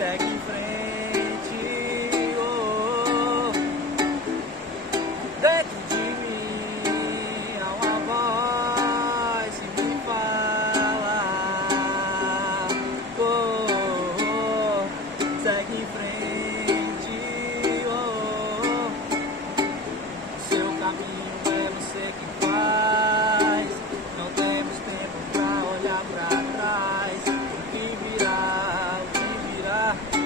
segue em frente, oh. Dentro de mim há uma voz que me fala, oh, oh. Segue em frente, oh. Seu caminho é você que faz. Não temos tempo pra olhar pra trás. O que virá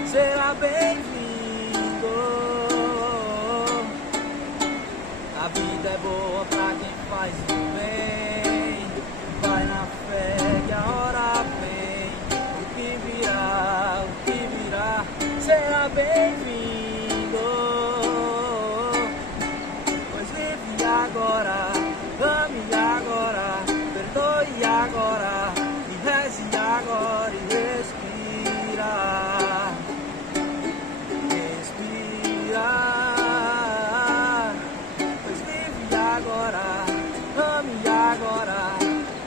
será bem-vindo. A vida é boa pra quem faz o bem. Vai na fé que a hora vem. O que virá será bem-vindo. Pois vive agora, ame agora, perdoe agora, e reze agora e respira. Respira. Pois vive agora, ame agora,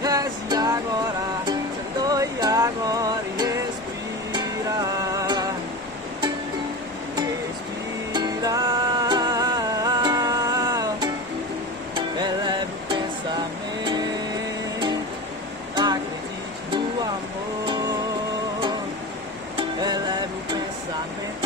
reze agora, perdoe agora e respira. Respira. Eleve o pensamento, acredite no amor. Eleve o pensamento,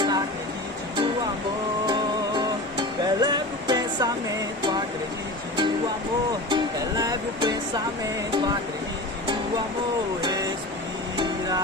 acredite no amor. Eleve o pensamento, acredite no amor. Eleve o pensamento, acredite no amor. Respira.